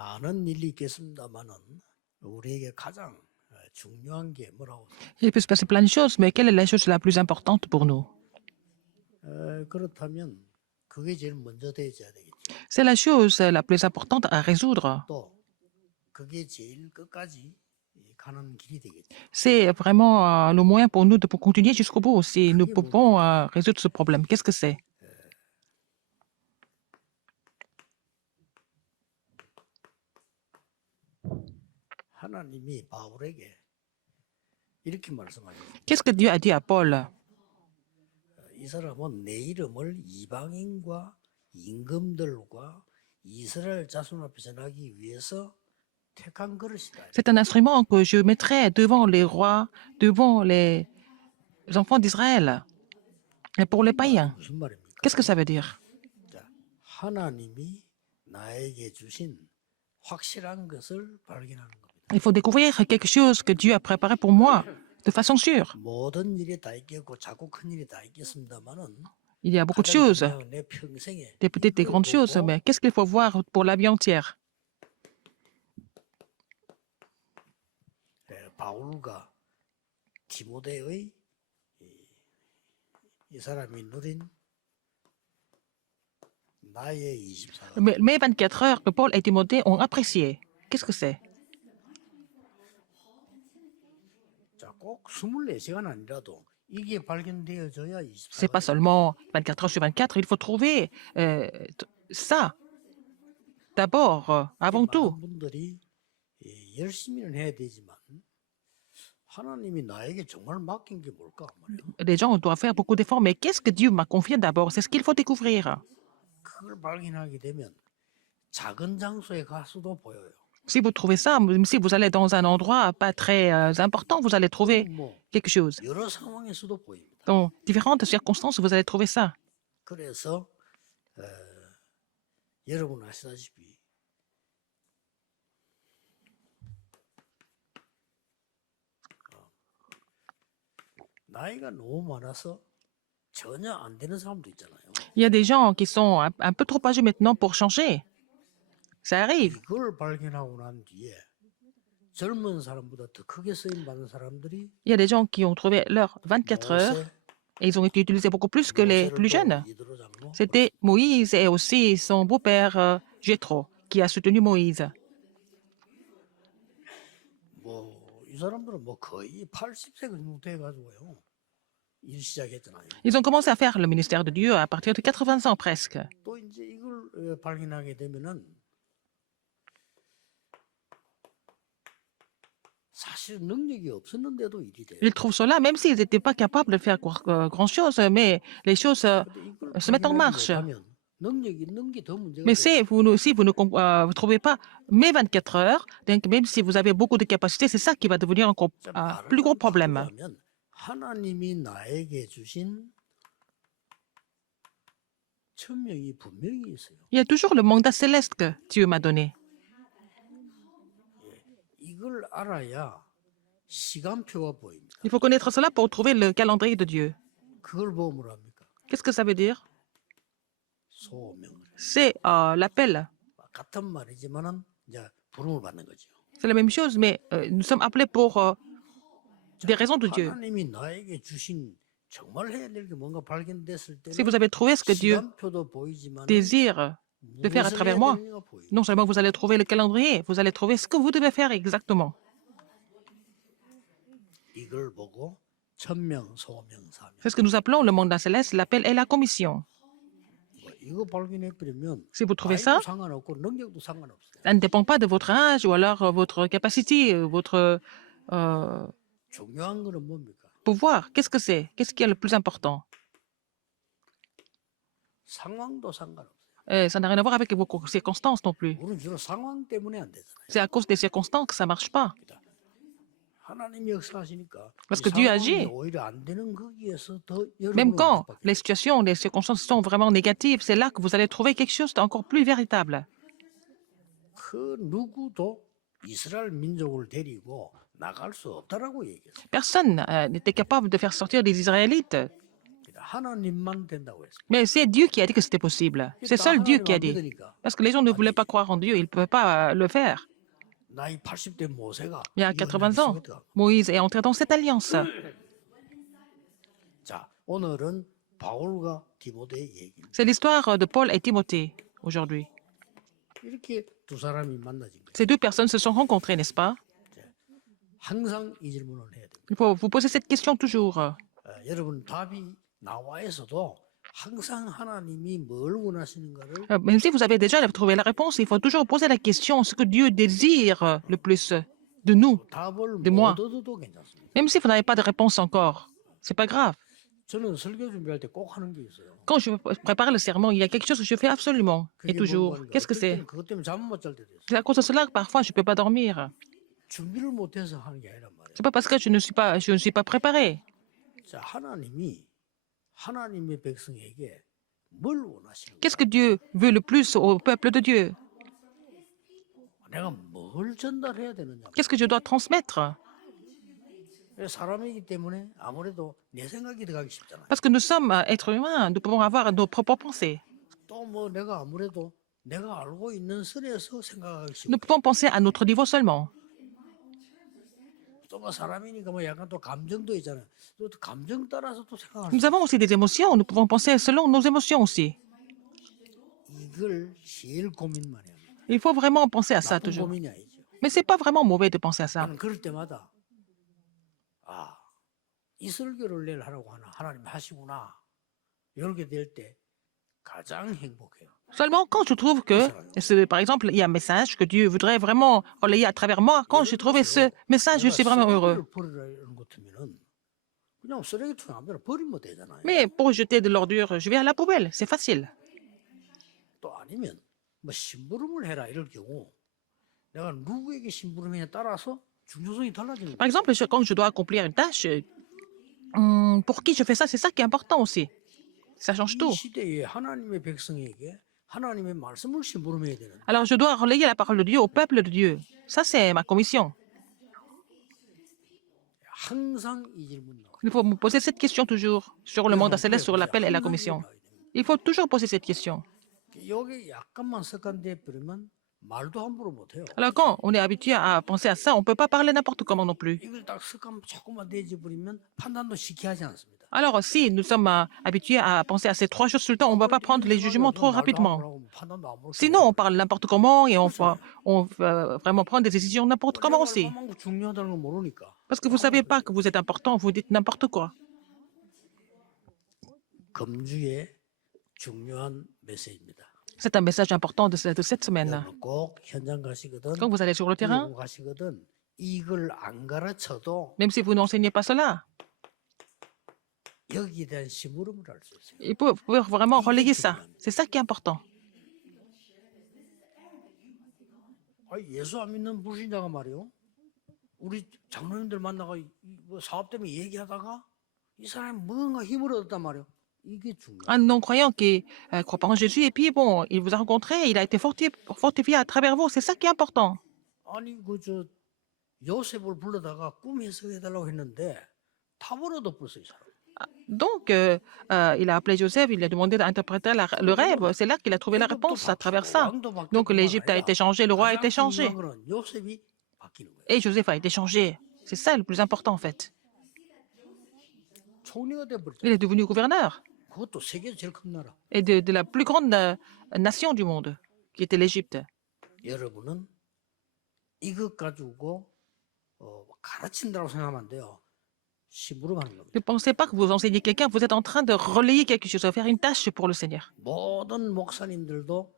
많은 일이 있겠습니다만은 우리에게 가장 중요한 게 뭐라고 Il peut se passer plein de choses, mais quelle est la chose la plus importante pour nous? 그렇다면 그게 제일 먼저 되어야 되겠죠. C'est la chose la plus importante à résoudre. 또 그게 제일 끝까지 가는 길이 되겠죠. C'est vraiment le moyen pour nous de pour continuer jusqu'au bout si nous pouvons résoudre ce problème. Qu'est-ce que c'est? 하나님이 바울에게 이렇게 말씀하셨어요. Qu'est-ce que Dieu a dit à Paul? 이 사람은 내 이름을 이방인과 임금들과 이스라엘 자손 앞에 전하기 위해서 택한 그릇이다. C'est un instrument que je mettrai devant les rois, devant les enfants d'Israël et pour les païens. 무슨 말입니까? Qu'est-ce que ça veut dire? 자, 하나님이 나에게 주신 확실한 것을 발견하는 겁니다. Il faut découvrir quelque chose que Dieu a préparé pour moi de façon sûre. 모든 일이 다 있겠고 작고 큰 일이 다 있겠습니다만은 Il y a beaucoup de 가장 choses, 중요한 내 평생에 des petites et grandes choses, mais qu'est-ce qu'il faut voir pour la vie entière? 바울과 디모데의 이 사람이 누린 나의 24. Mais mes 24 heures que Paul et Timothée ont apprécié. Qu'est-ce que c'est? 자, 꼭 24시간 아니라도 이게 발견되어져야 24. C'est pas seulement 24 heures sur 24, il faut trouver ça. D'abord, avant tout. 많은 분들이 열심히는 해야 되지만 하나님이 나에게 정말 맡긴 게 뭘까 말이에요. Les gens doivent faire beaucoup d'efforts, mais qu'est-ce que Dieu m'a confié d'abord? C'est ce qu'il faut découvrir. 그걸 발견하게 되면 작은 장소에 가서도 보여요. Si vous trouvez ça, si vous allez dans un endroit pas très important, vous allez trouver 뭐 quelque chose. 여러 상황에서도 보입니다. Dans différentes circonstances, vous allez trouver ça. 그래서 여러분 아시다시피 나이가 너무 많아서 전혀 안 되는 사람도 있잖아요. Il y a des gens qui sont un peu trop âgés maintenant pour changer. Ça arrive. 이걸 발견하고 난 뒤에 젊은 사람보다 더 크게 쓰임 받는 사람들이 Il y a des gens qui ont trouvé leurs 24 heures 모세, et ils ont été utilisés beaucoup plus que les 모세를 plus jeunes. 도운 이드로 장로, C'était Moïse et aussi son beau-père Jéthro qui a soutenu Moïse. 이 사람들은 뭐 거의 80세 정도 돼가지고요 일 시작했잖아요. Ils ont commencé à faire le ministère de Dieu à partir de 80 ans presque. 또 이제 이걸 발견하게 되면은 사실 능력이 없었는데도 일이 돼요. Ils trouvent cela même s'ils n'étaient pas capables de faire grand-chose, mais les choses 근데 이걸 se mettent en 발견하지 marche. 못하면 능력 있는 게 더 문제가 Mais 돼요. si vous ne trouvez pas mes 24 heures, donc même si vous avez beaucoup de capacités, c'est ça qui va devenir encore un plus gros problème. 바꾸자면 하나님이 나에게 주신 천명이 분명히 있어요. Il y a toujours le mandat céleste que Dieu m'a donné. 이걸 알아야 시간표가 보입니다. Il faut connaître cela pour trouver le calendrier de Dieu. 그걸 보면 뭐랍니까? Qu'est-ce que ça veut dire? 소명을. C'est l'appel. 같은 말이지만은 이제 부름을 받는 거죠. C'est la même chose, mais nous sommes appelés pour des raisons de Dieu. 하나님이 나에게 주신 정말 해야 될 게 뭔가 발견됐을 때는 Si vous avez trouvé ce que Dieu 시간표도 보이지만 désire de faire à travers moi, non seulement vous allez trouver le calendrier, vous allez trouver ce que vous devez faire exactement. 이걸 보고 천명, 소명, 사명. C'est ce que nous appelons le mandat céleste, l'appel et la commission. 이거 발견해버리면 Si vous trouvez 나이도 ça, 상관없고 능력도 상관없어요. ça ne dépend pas de votre âge ou alors votre capacité, votre 중요한 거는 뭡니까? pouvoir. Qu'est-ce que c'est? Qu'est-ce qui est le plus important? 상황도 상관없어요. Ça n'a rien à voir avec vos circonstances non plus. 우리는 주로 상황 때문에 안 되잖아요. C'est à cause des circonstances que ça ne marche pas. 하나님이 역사하시니까 Parce 이 que Dieu 상황이 agit. 오히려 안 되는 거기에서 더 Même 여러분을 quand 핍박해요. les situations, les circonstances sont vraiment négatives, c'est là que vous allez trouver quelque chose d'encore plus véritable. 그 누구도 이스라엘 민족을 데리고 나갈 수 없다라고 얘기했어요. Personne n'était capable de faire sortir les Israélites. 됩니다. 하나님만 된다고 했습니다. Mais c'est Dieu qui a dit que c'était possible. C'est 다 seul Dieu 하나님 qui a 안 dit. 믿으니까 Parce que les gens ne voulaient pas croire en Dieu, ils ne pouvaient pas le faire. 나이 80대 모세가 Il y a 이거 80 하나님의 ans, 성회가. Moïse est entré dans cette alliance. 자, 오늘은 바울과 디모데의 얘기입니다. C'est l'histoire de Paul et Timothée aujourd'hui. 이렇게 두 사람이 만나진 거예요. Ces deux personnes se sont rencontrées, n'est-ce pas? 항상 이 질문을 해야 됩니다. Il faut vous poser cette question toujours. 여러분 답이 나와 있어도 항상 하나님이 뭘 원하시는가를 Même si vous avez déjà trouvé la réponse, il faut toujours poser la question ce que Dieu désire le plus de nous, 답을 de moi. 못 얻어도 괜찮습니다. Même si vous n'avez pas de réponse encore. C'est pas grave. 저는 설교 준비할 때 꼭 하는 게 있어요. Quand je prépare le sermon, il y a quelque chose que je fais absolument et 그게 toujours. 뭔가 Qu'est-ce que 어떨 c'est? 때는 그것 때문에 잠 못 잘 때도 있어요. C'est à cause de cela que parfois je ne peux pas dormir. 준비를 못해서 하는 게 아니란 말이에요. C'est pas parce que je ne suis pas préparé. 자, 하나님이 하나님의 백성에게 뭘 원하시는가? Qu'est-ce que Dieu veut le plus au peuple de Dieu? 내가 뭘 전달해야 되느냐? Qu'est-ce que je dois transmettre? 사람이기 때문에 아무래도 내 생각이 들어가기 쉽잖아요. Parce que nous sommes êtres humains, nous pouvons avoir nos propres pensées. 또 뭐 내가 아무래도 내가 알고 있는 선에서 생각하기 쉽고 Nous pouvons penser à notre niveau seulement. 또 뭐 사람이니까 뭐 약간 또 감정도 있잖아요. 또 감정 따라서 또 생각할 Nous 수 avons aussi des émotions, nous pouvons penser selon nos émotions aussi. 이걸 제일 고민만 해요. Il faut vraiment penser à ça 나쁜 toujours. 고민이 아니죠. Mais c'est pas vraiment mauvais de penser à ça. 나는 그럴 때마다 이 설교를 내일 하라고 하나 하나님 하시구나 이렇게 될 때 가장 행복해요. Seulement quand je trouve que, par exemple, il y a un message que Dieu voudrait vraiment relayer à travers moi, quand j'ai trouvé ce message, je suis vraiment heureux. 버리라는 것 같으면은 그냥 쓰레기통에 아무데나 버리면 되잖아요. Mais pour jeter de l'ordure, je vais à la poubelle, c'est facile. 또 아니면 뭐 심부름을 해라 이럴 경우 내가 누구에게 심부름에 따라서 중요성이 달라지는 Par 거예요. exemple, quand je dois accomplir une tâche, pour qui je fais ça, c'est ça qui est important aussi. Ça change 이 tout. 시대에 하나님의 백성에게 하나님의 말씀을 심부름해야 되는 Alors je dois relayer la parole de Dieu au peuple de Dieu. Ça, c'est ma commission. 항상 이 질문 나와요. Il faut me poser cette question toujours sur le mandat céleste, sur l'appel et la commission. Il faut toujours poser cette question. 여기 약간만 습관돼 버리면 말도 함부로 못 해요. Alors quand on est habitué à penser à ça, on ne peut pas parler n'importe comment non plus. 이걸 딱 습관 조금만 내지 버리면 판단도 쉽게 하지 않습니다. Alors si nous sommes habitués à penser à ces trois choses tout le temps, on ne va pas prendre les jugements trop rapidement. 판단도 안 볼 Sinon, on parle n'importe comment et on va vraiment prendre des décisions n'importe comment aussi. 얼마나 중요하다는 걸 모르니까. Parce que vous ne savez pas que vous êtes important, vous dites n'importe quoi. 금주의 중요한 메시지입니다. C'est un message important de cette semaine. 여러분 꼭 현장 가시거든, Quand vous allez sur le terrain, 미국 가시거든 이걸 안 가르쳐도 même si vous n'enseignez pas cela, 여기에 대한 심부름을 할 수 있어요. il faut vraiment relayer ça. C'est ça qui est important. 예수 안 믿는 불신자가 말이요. 우리 장로님들 만나가 뭐 사업 때문에 얘기하다가 이 사람이 뭔가 힘을 얻었단 말이요. 이게 중요해요. Un non-croyant qui ne croit pas en Jésus, et puis bon, il vous a rencontré, il a été fortifié à travers vous. C'est ça qui est important. 아니 저 요셉을 불러다가 꿈 해석해달라고 했는데 답을 얻어버렸어요 이 사람. Donc, il a appelé Joseph, il lui a demandé d'interpréter le rêve. C'est là qu'il a trouvé la réponse à travers ça. Donc, l'Égypte a été changée, le roi a été changé. 요셉이 바뀌는 거예요. Et Joseph a été changé. C'est ça le plus important en fait. 총리가 돼버렸죠. Il est devenu gouverneur 그것도 세계 제일 큰 나라. et de la plus grande nation du monde, qui était l'Égypte. 여러분은 이것 가지고 가르친다고 생각하면 안 돼요. 심부름하는 겁니다. Ne pensez pas que vous enseignez quelqu'un, vous êtes en train de relayer quelque chose, de faire une tâche pour le Seigneur. 모든 목사님들도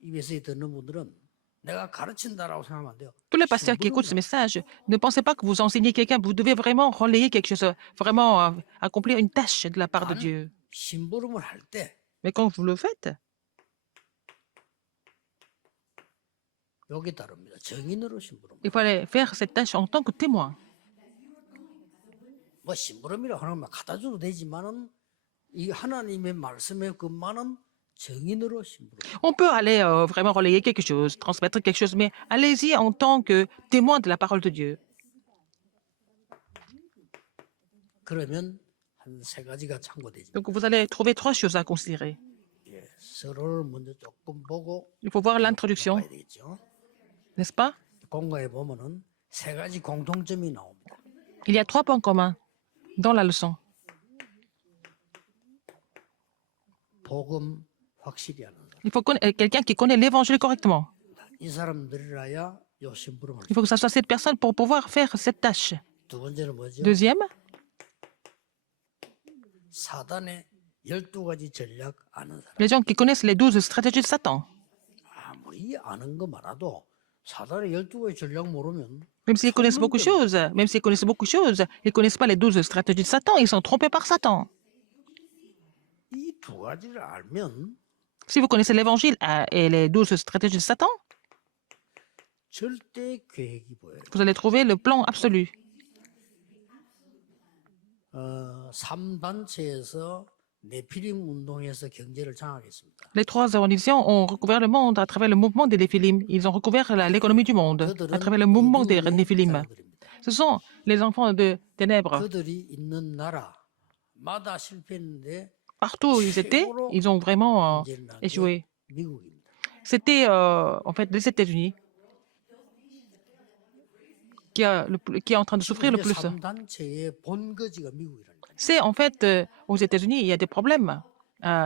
이 메시지 듣는 분들은 내가 가르친다라고 생각하면 안 돼요. Tous les pasteurs qui écoutent ce message, ne pensez pas que vous enseignez quelqu'un, vous devez vraiment relayer quelque chose, vraiment accomplir une tâche de la part de Dieu. 심부름을 할 때 Mais quand vous le faites, 여기 다릅니다. 정인으로 심부름. il faut aller faire cette tâche en tant que témoin. 뭐 심부름이라고 하는 건 갖다 줘도 되지만은 이 하나님의 말씀의 것만은 정인으로 심부름. On peut aller vraiment relayer quelque chose, transmettre quelque chose, mais allez-y en tant que témoin de la parole de Dieu. 그러면 한 한 세 가지가 참고되죠. Donc, vous allez trouver trois choses à considérer. 예, 서로를 먼저 조금 보고 Il faut voir l'introduction, 나가야 되겠죠. n'est-ce pas? 공과에 보면은 세 가지 공통점이 나옵니다. Il y a trois points communs dans la leçon. 복음 확실히 아는 사람. Il faut quelqu'un qui connaît l'évangile correctement. 이 사람들이라야 요 심부름을. Il faut que ça soit cette personne pour pouvoir faire cette tâche. 두 번째는 뭐죠? Deuxième, 사단의 12가지 전략 아는 사람. les gens qui connaissent les 12 stratégies de Satan. 아무리 아는 거 많아도 사단의 12가지 전략 모르면 Même s'ils connaissent beaucoup de choses, ils ne connaissent pas les 12 stratégies de Satan, ils sont trompés par Satan. 이 두 가지를 알면 Si vous connaissez l'évangile et les 12 stratégies de Satan, 절대 계획이 보여요. vous allez trouver le plan absolu. 3단체에서 네피림 운동에서 경제를 장악했습니다. Les trois organisations ont recouvert le monde à travers le mouvement des Néphilim. Ils ont recouvert l'économie du monde à travers le mouvement des Néphilim. Ce sont les enfants de ténèbres. 그들이 있는 나라마다 실패했는데 Partout où ils étaient, ils ont vraiment 문제를 낳은 게 échoué. 미국입니다. C'était en fait les États-Unis qui est en train de souffrir le plus. 3단체의 본거지가 미국이라니까. C'est en fait aux États-Unis, il y a des problèmes.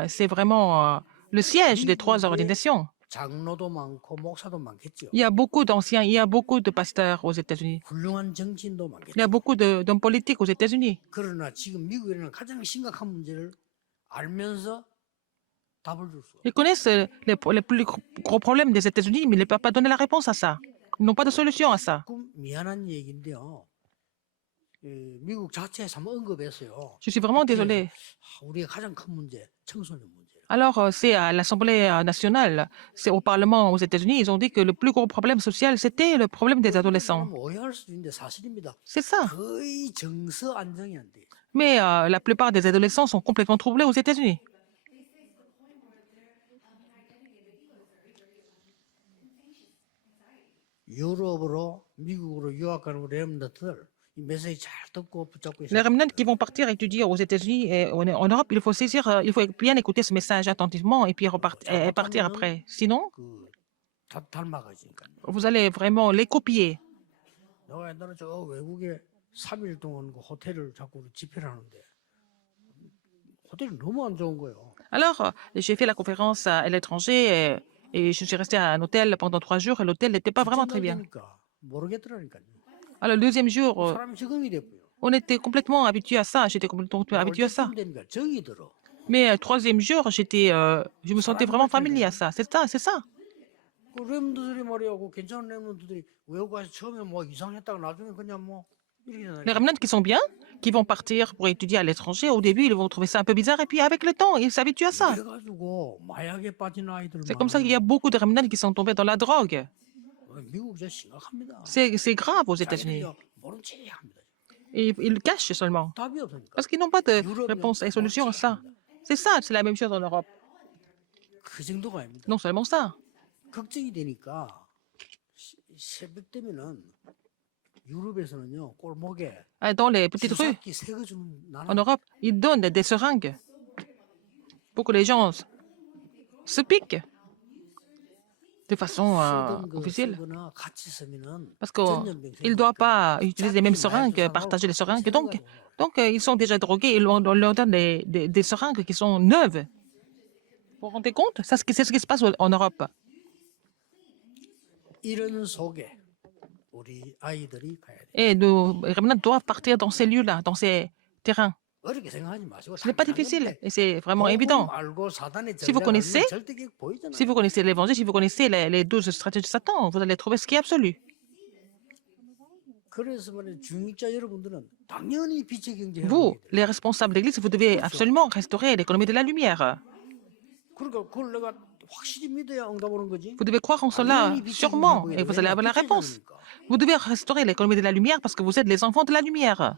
C'est vraiment le siège des trois organisations. 장로도 많고 목사도 많겠죠. Il y a beaucoup d'anciens, il y a beaucoup de pasteurs aux États-Unis. 훌륭한 정치인도 많겠죠. Il y a beaucoup d'hommes politiques aux États-Unis. 그러나 지금 미국에 일어나는 가장 심각한 문제를 알면서 답을 줄 수 없어요. Ils connaissent les plus gros problèmes des États-Unis, mais ils ne peuvent pas donner la réponse à ça. Ils n'ont pas de solution à ça. 조금 미안한 얘기인데요. 미국 자체에서 한번 언급했어요. Je suis vraiment désolée. 우리의 가장 큰 문제, 청소년 문제예요. Alors, c'est à l'Assemblée nationale, c'est au Parlement aux États-Unis, ils ont dit que le plus gros problème social, c'était le problème des adolescents. 오해할 수도 있는데 사실입니다. C'est ça. 거의 정서 안정이 안 돼요. Mais la plupart des adolescents sont complètement troublés aux États-Unis. 유럽으로 미국으로 유학 가는 렘너들 이 메시지 잘 듣고 붙잡고 Les 있어요. remnants qui vont partir étudier aux États-Unis et en Europe, il faut saisir, il faut bien écouter ce message attentivement et puis et partir après. Sinon, 다 닮아가지니까. vous allez vraiment les copier. 내가 옛날에 저 외국에 3일 동안 그 호텔을 자꾸 집회를 하는데 호텔이 너무 안 좋은 거예요. Alors, j'ai fait la conférence à l'étranger et je suis restée à un hôtel pendant 3 jours et l'hôtel n'était pas vraiment très bien. 되니까 모르겠더라니까요. Alors, le deuxième jour, 사람이 적응이 됐고요. on était complètement habitué à ça. J'étais complètement habitué à ça. 되니까 정이 들어. Mais troisième jour, je me sentais vraiment familier à ça. C'est ça, c'est ça. 그 렘들이 말이야, 그 괜찮은 렘들이 외국 가서 처음에 뭐 이상했다가 나중에 그냥 뭐 이렇게 되나요? Les remnants qui sont bien, qui vont partir pour étudier à l'étranger, au début, ils vont trouver ça un peu bizarre et puis avec le temps, ils s'habituent à ça. 그래가지고 마약에 빠진 아이들만 C'est comme ça qu'il y a beaucoup de remnants qui sont tombés dans la drogue. 미국 진짜 심각합니다. C'est grave aux États-Unis. 자기들이 모른 체 합니다. Et ils le cachent seulement. 답이 없으니까. Parce qu'ils n'ont pas de réponse et solution à ça. C'est ça, c'est la même chose en Europe. 그 정도가 아닙니다. Non seulement ça. 걱정이 되니까 새벽 되면은 유럽에서는요 골목에 Dans les petites rues, 주사기 새거 주는 en 나는 Europe, ils donnent des seringues pour que les gens se piquent de façon 쓰던 거 officielle. 쓰거나 같이 쓰면은 Parce 전염병 qu'ils ne doivent pas utiliser les mêmes seringues, partager les seringues. Donc ils sont déjà drogués, on leur donne des seringues qui sont neuves. Vous vous rendez compte? C'est ce qui se passe en Europe. 이런 속에 우리 아이들이 가야 돼. Et nos remnants doivent partir dans ces lieux-là, dans ces terrains. 어렵게 생각하지 마시고 Ce n'est pas difficile et c'est vraiment évident. 알고 사단의 Si vous 전략을 connaissez, 알면 절대 그게 보이잖아요. Si vous connaissez l'évangile, si vous connaissez les 12 stratégies de Satan, vous allez trouver ce qui est absolu. 그래서 말이야 중직자 여러분들은 당연히 빛의 경제 Vous, les responsables d'église, vous devez absolument restaurer l'économie de la lumière. 그러니까 그걸 내가 확실히 믿어야 응답 오는 거지. Vous devez croire en cela, sûrement, et vous allez avoir la réponse. Vous devez restaurer l'économie de la lumière parce que vous êtes les enfants de la lumière.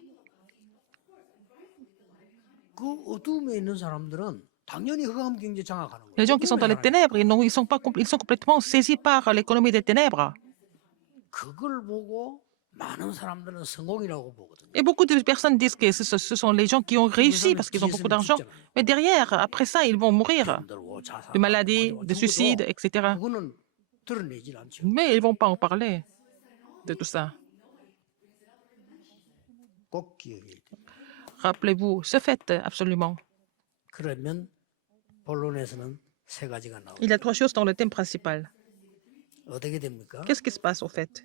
그 어둠에 있는 사람들은 당연히 흑암 경제 장악하는 거예요. Les gens qui sont dans les ténèbres, ils sont complètement saisis par l'économie des ténèbres. 그걸 보고 많은 사람들은 성공이라고 보거든요. Et beaucoup de personnes disent que ce sont les gens qui ont réussi parce qu'ils ont beaucoup d'argent. Mais derrière, après ça, ils vont mourir 병들고 de 자살하고 maladies, de suicides, 죽어도 etc. 그거는 드러내질 않죠. Mais ils ne vont pas en parler de tout ça. 꼭 기억해야 돼요. Rappelez-vous ce fait absolument. 그러면 본론에서는 세 가지가 나옵니다. Il y a trois choses dans le thème principal. 어떻게 됩니까? Qu'est-ce qui se passe au fait?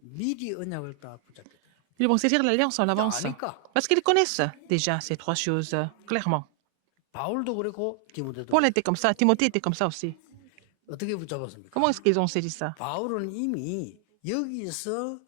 미리 언약을 딱 붙잡게 돼요. Ils vont saisir l'alliance en avance. 아니까 Parce qu'ils connaissent déjà ces trois choses clairement. 바울도 그랬고 디모데도 Paul était comme ça, Timothée était comme ça aussi. 어떻게 붙잡았습니까? Comment est-ce qu'ils ont saisi ça? 바울은 이미 여기서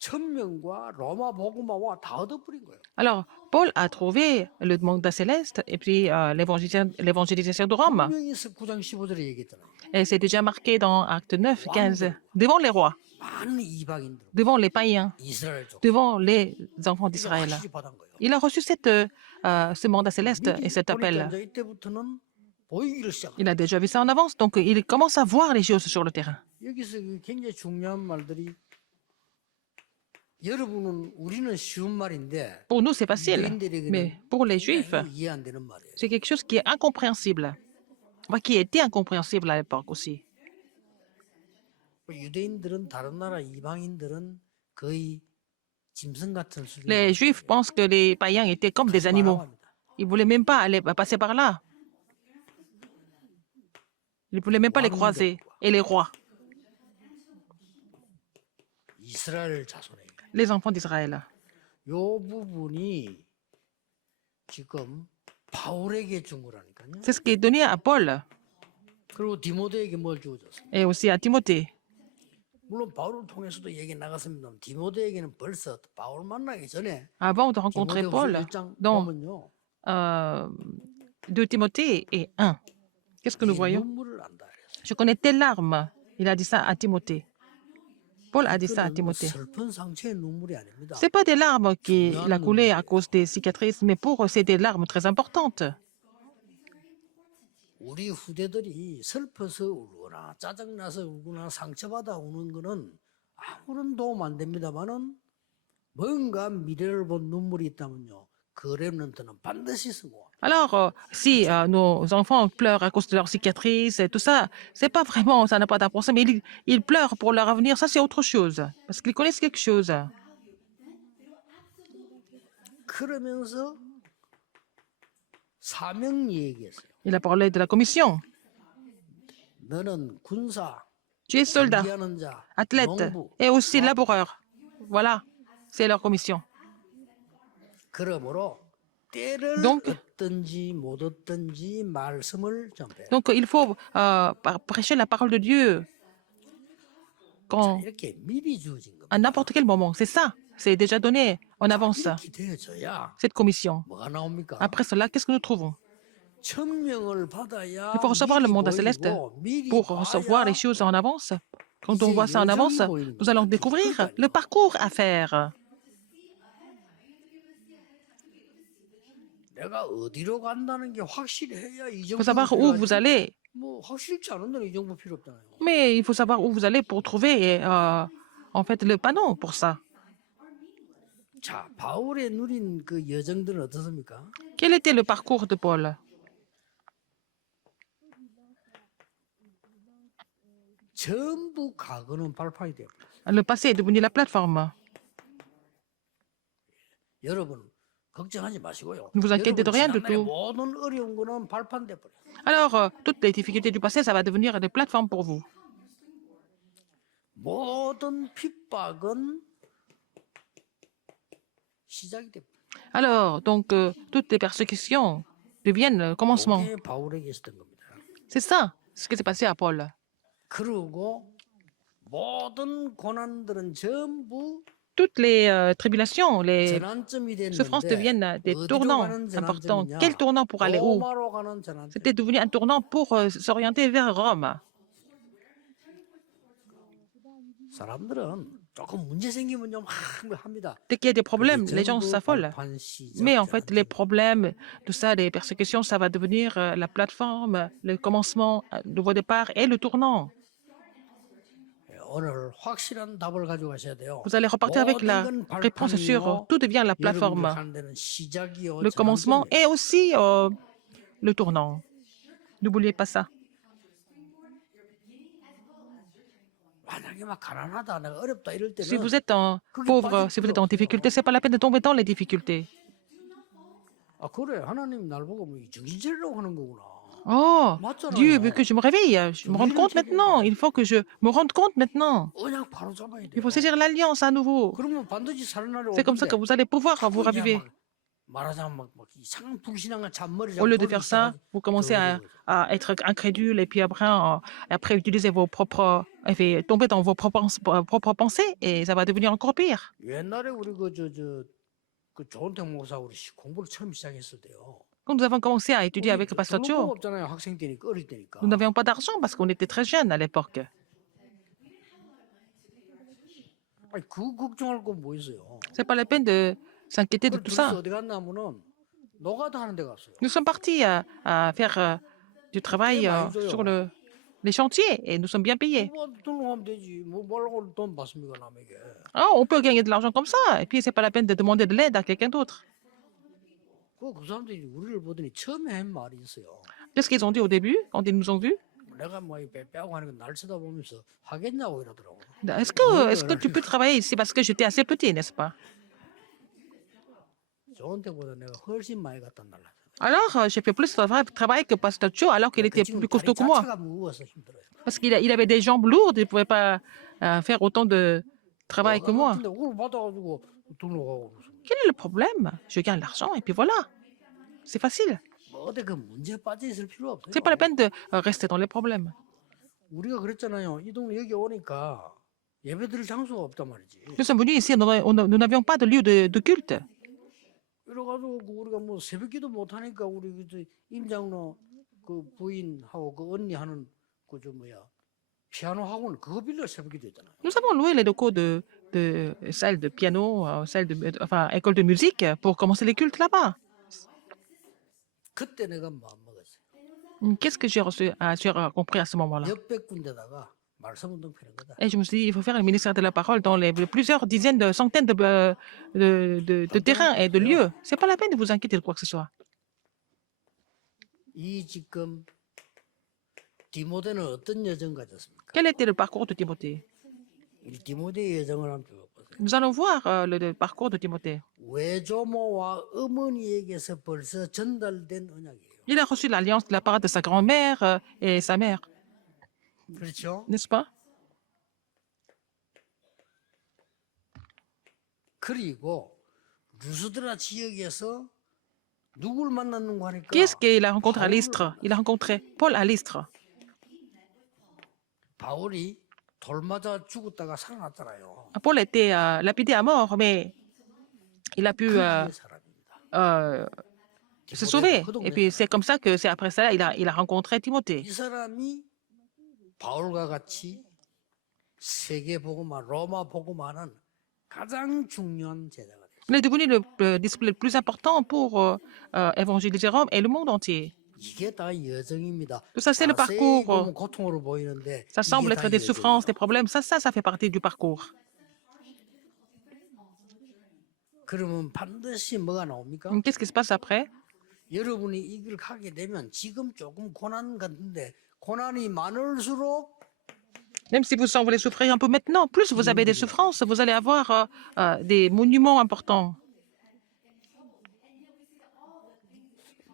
천명과 로마 복음화와 다 얻어버린 거예요. Alors, Paul a trouvé le mandat céleste et puis l'évangélisation de Rome. 분명히 9장 15절에 얘기했잖아요. Et c'est déjà marqué dans Acte 9, 15, devant les rois, 많은 이방인들, devant les païens, 이스라엘족 devant les enfants 이거 d'Israël. 확실히 받은 거예요. Il a reçu ce mandat céleste et cet 보니까 appel. 이제 이때부터는 보이기를 시작해요. Il a déjà vu ça en avance, donc il commence à voir les choses sur le terrain. 여기서 굉장히 중요한 말들이 여러분은 우리는 쉬운 말인데 Pour nous, c'est facile, mais pour les Juifs, 이거 이해 안 되는 말이에요. c'est quelque chose qui est incompréhensible, enfin, qui était incompréhensible à l'époque aussi. 유대인들은 다른 나라 이방인들은 거의 짐승 같은 수준. Les Juifs pensent que les païens étaient comme des animaux. Ils ne voulaient même pas aller passer par là. Ils ne voulaient même pas les croiser. Et les rois, 이스라엘 자손에게. les enfants d'Israël. 요 부분이 지금 바울에게 준 거라니까요. C'est ce qui est donné à Paul 그리고 디모데에게 뭘 주어졌어요? et aussi à Timothée. 물론 바울을 통해서도 얘기 나갔습니다. 디모데에게는 벌써 바울 만나기 전에 Avant de rencontrer Paul, 1장 dans 보면요. 2 Timothée et 1, qu'est-ce que nous 이 voyons? 눈물을 안다 그랬어요. Je connais tes larmes. Il a dit ça à Timothée. Paul a dit ça à 그거는 Timothée. 슬픈 상처의 눈물이 아닙니다. Ce n'est pas des larmes qu'il a coulées à cause des cicatrices, mais c'est des larmes très importantes. 우리 후대들이 슬퍼서 울거나 짜증나서 울거나 상처받아 우는 거는 아무런 도움 안 됩니다만은 뭔가 미래를 본 눈물이 있다면요. 그 렘넌트는 반드시 성공. Alors, si nos enfants pleurent à cause de leurs cicatrices et tout ça, c'est pas vraiment, ça n'a pas d'importance, mais ils pleurent pour leur avenir, ça c'est autre chose, parce qu'ils connaissent quelque chose. 그러면서 사명 얘기했어요. Il a parlé de la commission. 너는 군사, Tu es soldat, 준비하는 자, athlète 농부. et aussi laboureur. Voilà, c'est leur commission. 그러므로 때를 Donc- 얻든지 못 얻든지 말씀을 전해. Donc, il faut prêcher la parole de Dieu quand, 이렇게 미리 주어진 겁니다. à n'importe quel moment. C'est ça, c'est déjà donné en avance, 이렇게 되어져야 cette commission. 뭐가 나옵니까? Après cela, qu'est-ce que nous trouvons? 천명을 받아야 Il faut recevoir le 미리 mandat céleste 보이고, 미리 pour 봐야 recevoir les choses en avance. Quand on voit ça en avance, nous allons découvrir le parcours à faire. 내가 어디로 간다는 게 확실해야 이 Il 정도 faut savoir où vous allez. 뭐 확실치 않은 데는 이 정도 필요 없잖아요. Mais il faut savoir où vous allez pour trouver en fait le panneau pour ça. 자, 바울의 누린 그 여정들은 어떻습니까? Quel était le parcours de Paul? 전부 과거는 발판이 돼요. Le passé est devenu la plateforme. 여러분 걱정하지 마시고요. Ne vous inquiétez de rien du 지난날의 tout. 모든 어려운 거는 발판돼 버려. Alors, toutes les difficultés du passé, ça va devenir des plateformes pour vous. 모든 핍박은 시작이 돼. Alors, donc, toutes les persécutions deviennent le commencement. 이게 바울에게 있었던 겁니다. C'est ça, ce qui s'est passé à Paul. 그리고 모든 고난들은 전부 Toutes les tribulations, les 전환점이 souffrances 됐는데 deviennent des 어디로 tournants 가는 importants. 전환점이냐? Quel tournant pour aller où? 로마로 가는 전환점. C'était devenu un tournant pour s'orienter vers Rome. 사람들은 조금 문제 생기면요 막 합니다. Dès qu'il y a des problèmes, les gens 전부 s'affolent. 발판 시작 Mais en fait, 전환점. les problèmes, tout ça, les persécutions, ça va devenir la plateforme, le commencement, le nouveau départ et le tournant. 오늘 확실한 답을 가져가셔야 돼요. Vous allez repartir avec la 모든 건 réponse sur 발판이요. tout devient la 여러분들 plateforme, 하는 데는 시작이요. le commencement 전환점이에요. et aussi le tournant. N'oubliez pas ça. 만약에 막 가난하다, 내가 어렵다 이럴 Si 때는 vous êtes pauvre, si vous êtes en difficulté, c'est pas la peine de tomber dans les difficultés. 아 그래 하나님 날 보고 뭐 정신 차리라고 하는 거구나. Oh, 맞잖아요. Dieu veut que je me réveille. Je me rende compte maintenant. Il faut que je me rende compte maintenant. 언약 바로 잡아야 돼. Il faut saisir l'alliance à nouveau. 그러면 반드시 살은 날이 C'est comme ça que vous allez pouvoir vous raviver. 말하자면 막 이상한 불신앙한 잔머리 Au lieu de faire ça, vous commencez à être incrédule et puis après utiliser vos propres, et puis tomber dans vos propres pensées et ça va devenir encore pire. 옛날에 우리 그 조은택 목사 우리 공부를 처음 시작했을 때요. Quand nous avons commencé à étudier avec le pasteur 돈 Cho, 없잖아요. 학생 때니까 어릴 때니까. nous n'avions pas d'argent parce qu'on était très jeunes à l'époque. 아니 그 걱정할 건 뭐 있어요? C'est pas la peine de s'inquiéter de tout 둘이서 ça. 어디 갔냐면은 노가다 하는 데 갔어요. Nous sommes partis à faire du travail sur les chantiers et nous sommes bien payés. 뭐 등록하면 되지. 뭐 뭐라고 돈 받습니까 남에게? Ah, on peut gagner de l'argent comme ça et puis c'est pas la peine de demander de l'aide à quelqu'un d'autre. 그 사람들이 우리를 보더니 처음에 한 말이 있어요. Qu'est-ce qu'ils ont dit au début quand ils nous ont vus? 내가 뭐이 빼빼하고 하는 거 날 쳐다보면서 하겠냐고 이러더라고. Est-ce que tu peux travailler ici parce que j'étais assez petit, n'est-ce pas? 좋은 때보다 내가 훨씬 많이 갖다 날라. Alors, j'ai fait plus de travail que Pasteur Cho alors qu'il était plus costaud que moi. 자체가 무거워서 힘들어요. Parce qu'il avait des jambes lourdes, il ne pouvait pas faire autant de travail que moi. 근데 그걸 받아가지고 등록하고 그러죠. Quel est le problème? Je gagne l'argent et puis voilà. C'est facile. 뭐 어디 그 문제에 빠져 있을 필요 없어요. C'est pas la peine de rester dans les problèmes. 우리가 그랬잖아요. 이 동네 여기 오니까 예배드릴 장소가 없단 말이지. Nous sommes venus ici, nous n'avions pas de lieu de culte. 이래가지고 우리가 뭐 새벽기도 못 하니까 우리 그 임장로 그 부인하고 그 언니 하는 그저 뭐야 피아노 학원 그거 빌려 새벽기도 했잖아요. Nous avons loué les locaux de salle de piano, enfin école de musique pour commencer les cultes là-bas. 그때 내가 마음 먹었어요. Qu'est-ce que j'ai compris à ce moment-là? 몇백 군데다가 말씀 운동 펴는 거다. Et je me suis dit, il faut faire le ministère de la parole dans plusieurs dizaines de centaines de terrains et de lieux. C'est pas la peine de vous inquiéter de quoi que ce soit. 이 지금 디모데는 어떤 여정 가졌습니까? Quel était le parcours de Timothée? 이 디모데의 여정을 한번 보세요. Nous allons voir le parcours de Timothée. 외조모와 어머니에게서 벌써 전달된 언약이에요. Il a reçu l'alliance de la part de sa grand-mère et sa mère, 그렇죠? n'est-ce pas? 그리고 루스드라 지역에서 누굴 만났는가 하니까 Qui est-ce qu'il a rencontré à Lystre? Il a rencontré Paul à Lystre. 바울이 돌 맞아 죽었다가 살아났잖아요. Paul a été lapidé à mort, mais il a pu 그의 사람입니다. se sauver. Et puis c'est comme ça que c'est après ça il a rencontré Timothée. 이 사람이 바울과 같이 세계 복음화, 로마 복음화는 가장 중요한 제자가 됐어요. Il est devenu le disciple le plus important pour évangéliser Rome et le monde entier. 이게 다 여정입니다. Tout ça, c'est le 자세히 parcours. 보면 고통으로 보이는데 Ça semble 이게 다 être des 여정이에요. souffrances, des problèmes. Ça fait partie du parcours. 그러면 반드시 뭐가 나옵니까? Qu'est-ce qui se passe après? 여러분이 이 길 가게 되면 지금 조금 고난 같은데 고난이 많을수록 Même si vous voulez souffrir un peu maintenant, plus vous avez des souffrances, vous allez avoir des monuments importants.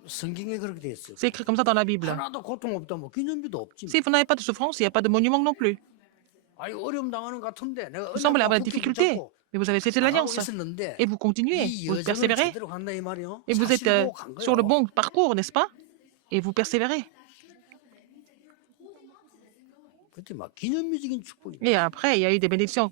성경에 그렇게 돼 있어요. C'est écrit comme ça dans la Bible. 하나도 고통 없다 뭐 기념비도 없지. Si vous n'avez pas de souffrance, il n'y a pas de monument non plus. 아이 어려움 당하는 것 같은데 내가 Vous semblez avoir des 굳게 difficultés, 붙잡고 mais vous avez cessé 나가고 l'alliance. 있었는데 Et vous continuez, 이 vous 여정을 persévérez. 제대로 간다 이 말이요. Et vous êtes 사실 보고 간 sur le 거예요. bon parcours, n'est-ce pas? Et vous persévérez. 그때 막 기념비적인 축복이. Et après, il y a eu des bénédictions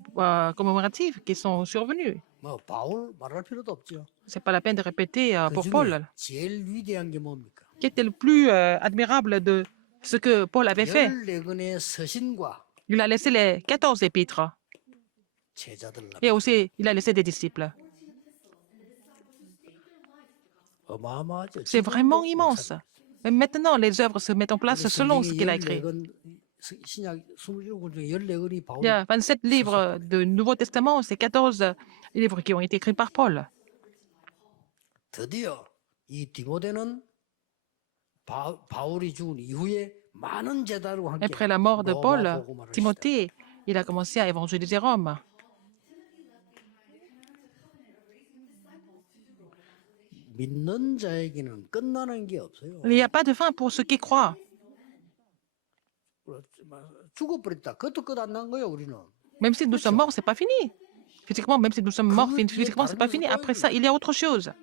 commémoratives qui sont survenues. 뭐 바울 말할 필요도 없죠. C'est pas la peine de répéter pour 그중에 Paul. 제일 위대한 게 뭡니까? Qui était le plus admirable de ce que Paul avait fait? 14권의 서신과 Il a laissé les 14 épîtres. 제자들 Et aussi, il a laissé des disciples. 어마어마하죠. C'est vraiment immense. Mais maintenant, les œuvres se mettent en place selon ce qu'il a écrit. 신약 27권 중에 14권이 Il y 바울이 a 27 livres du Nouveau Testament, c'est 14 livres qui ont été écrits par Paul. 드디어 이 디모데는 바울이 죽은 이후에 많은 제자들과 함께 Après la mort de 로마 Paul, 복음화를 Timothée, il a commencé à évangéliser Rome. 믿는 자에게는 끝나는 게 없어요. Il n'y a pas de fin pour ceux qui croient. 죽어버렸다. 그것도 끝 안 난 거예요, 우리는. Même si nous sommes morts, c'est pas fini. Physiquement, même si nous sommes morts physiquement, c'est pas fini. Après ça, il y a autre chose.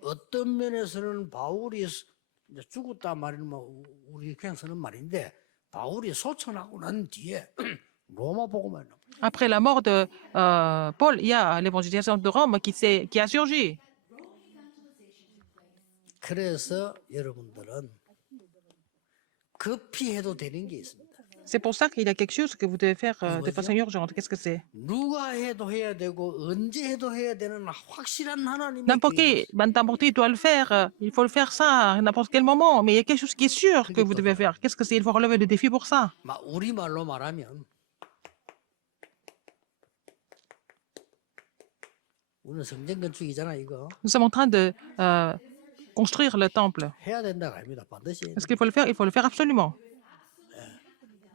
어떤 면에서는 바울이 이제 죽었다 말이면 우리 그냥 쓰는 말인데 바울이 소천하고 난 뒤에 로마 복음화를 Après la mort de Paul, il y a l'évangélisation de Rome qui a surgi. 그래서 여러분들은 급히 해도 되는 게 있습니다. C'est pour ça qu'il y a quelque chose que vous devez faire de façon urgente. Qu'est-ce que c'est? 누가 해도 해야 되고 언제 해도 해야 되는 확실한 하나님의 N'importe qui doit le faire. Il faut le faire ça à n'importe quel moment. Mais il y a quelque chose qui est sûr que vous devez faire. Qu'est-ce que c'est? Il faut relever le défi pour ça. 우리 말로 말하면 우리는 성전 건축이잖아 이거. Nous sommes en train de construire le temple. 해야 된다고 합니다. 반드시. Est-ce qu'il faut le faire? Il faut le faire absolument.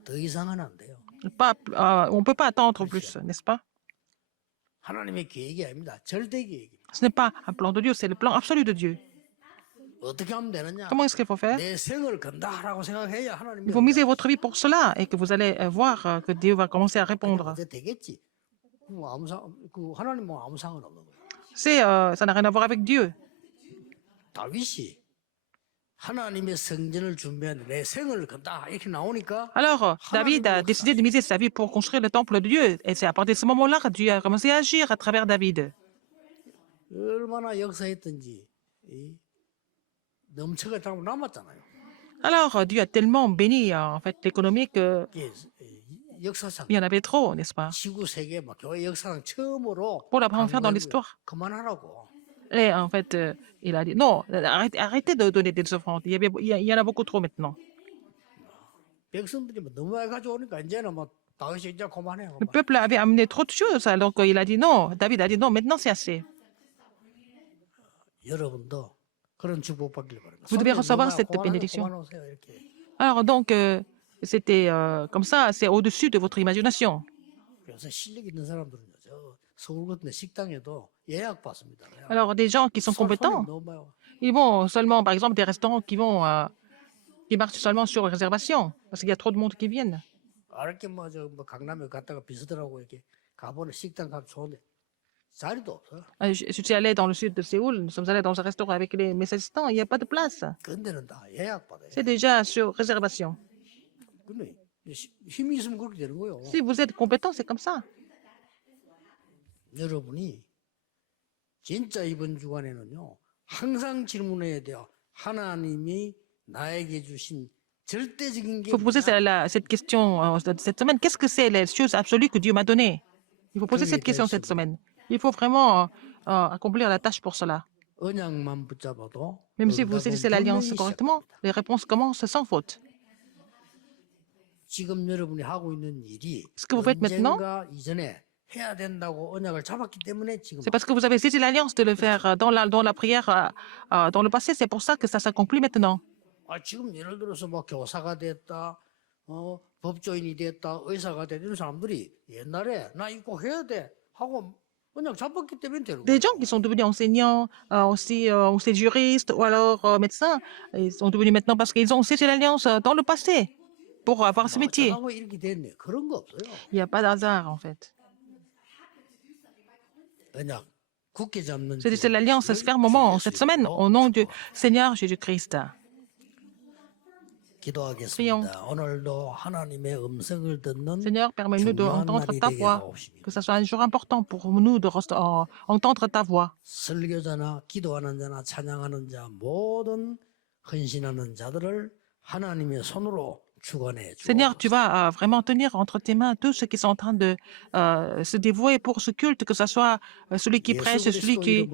더 이상은 안 돼요. On ne peut pas attendre plus, n'est-ce pas? 하나님의 계획이 아닙니다. 절대 계획입니다. Ce n'est pas un plan de Dieu, c'est le plan absolu de Dieu. 어떻게 하면 되느냐? Comment est-ce qu'il faut faire? 내 생을 건다라고 생각해야 하나님이 Il faut miser votre vie pour cela et que vous allez voir que Dieu va commencer à répondre. 이제 되겠지. 그 하나님은 아무 상관 없는 거예요. Ça n'a rien à voir avec Dieu. 다윗이 하나님의 성전을 준비한 내 생을 건다 이렇게 나오니까 Alors, David a décidé de miser sa vie pour construire le temple de Dieu. Et c'est à partir de ce moment-là que Dieu a commencé à agir à travers David. 얼마나 역사했든지 넘쳐가 남았잖아요. Alors, Dieu a tellement béni en fait l'économie qu'il 이게 역사상 y en avait trop, n'est-ce pas? 지구 세계 막 교회 역사상 처음으로 Pour la première fois dans 강구한 l'histoire. 거예요. 그만하라고. Et en fait, il a dit non, arrêtez de donner des offrandes. Il y en a beaucoup trop maintenant. 백성들이 뭐 너무 많이 가져오니까 이제는 뭐 다윗이 이제 그만해요. Le peuple avait amené trop de choses. Donc, il a dit non. David a dit non, maintenant c'est assez. 여러분도 그런 축복받길 바랍니다. Vous devez recevoir 성경 cette 그만하고 bénédiction. 그만오세요, 이렇게. Alors, donc, c'était comme ça, c'est au-dessus de votre imagination. 그래서 실력 있는 사람들은요, 저 서울 같은 데 식당에도 예약 받습니다. Alors, des gens qui sont compétents, 너무 많아요. ils vont seulement, par exemple, des restaurants qui marchent seulement sur réservation, parce qu'il y a trop de monde qui viennent. 이렇게 뭐 강남에 갔다가 비서들하고 이렇게 가보는 식당 가면 좋은데 자리도 없어요. Je suis allé dans le sud de Séoul, nous sommes allés dans un restaurant avec mes assistants, il n'y a pas de place. 근데는 다 예약 받아요. C'est déjà sur réservation. 근데 힘이 있으면 그렇게 되는 거예요. Si vous êtes compétent, c'est comme ça. 여러분이 진짜 이번 주간에는요, 항상 질문해야 돼요. 하나님이 나에게 주신 절대적인 게 Il faut poser cette question cette semaine. Qu'est-ce que c'est les choses absolues que Dieu m'a données? Il faut poser cette question cette semaine. Il faut vraiment accomplir la tâche pour cela. 언약만 붙잡아도 Même si vous 응답은 saisissez l'alliance 분명히 correctement, 시작됩니다. les réponses commencent sans faute. 지금 여러분이 하고 있는 일이 Ce que vous faites maintenant, 언젠가 이전에 해야 된다고 언약을 잡았기 때문에 지금 c'est parce que vous avez saisi l'alliance de le faire dans la prière dans le passé. C'est pour ça que ça s'accomplit maintenant. 지금 예를 들어서 뭐 교사가 됐다, 법조인이 됐다, 의사가 됐던 사람들이 옛날에 나 이거 해야 돼 하고 언약 잡았기 때문에 되는 Des 거예요. gens qui sont devenus enseignants, aussi juristes ou alors médecins, ils sont devenus maintenant parce qu'ils ont saisi l'alliance dans le passé pour avoir ce métier. 저하고 이렇게 됐네. 그런 거 없어요. Il n'y a pas d'hasard en fait. 언약 굳게 잡는 C'est l'alliance fermement cette semaine au nom du Seigneur Jésus-Christ. 기도하겠습니다. 오늘도 하나님의 음성을 듣는 Seigneur, permets-nous 중요한 d'entendre 날이 ta 되게 voix, 하옵시며 que ce soit un jour important pour nous d'entendre ta voix. 설교자나 기도하는 자나 찬양하는 자 모든 헌신하는 자들을 하나님의 손으로 주관해 Seigneur, 주옵소서. tu vas vraiment tenir entre tes mains tous ceux qui sont en train de se dévouer pour ce culte, que ce soit celui qui prêche, celui qui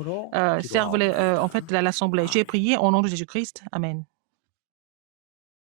serve en fait l'assemblée. J'ai prié au nom de Jésus-Christ. Amen.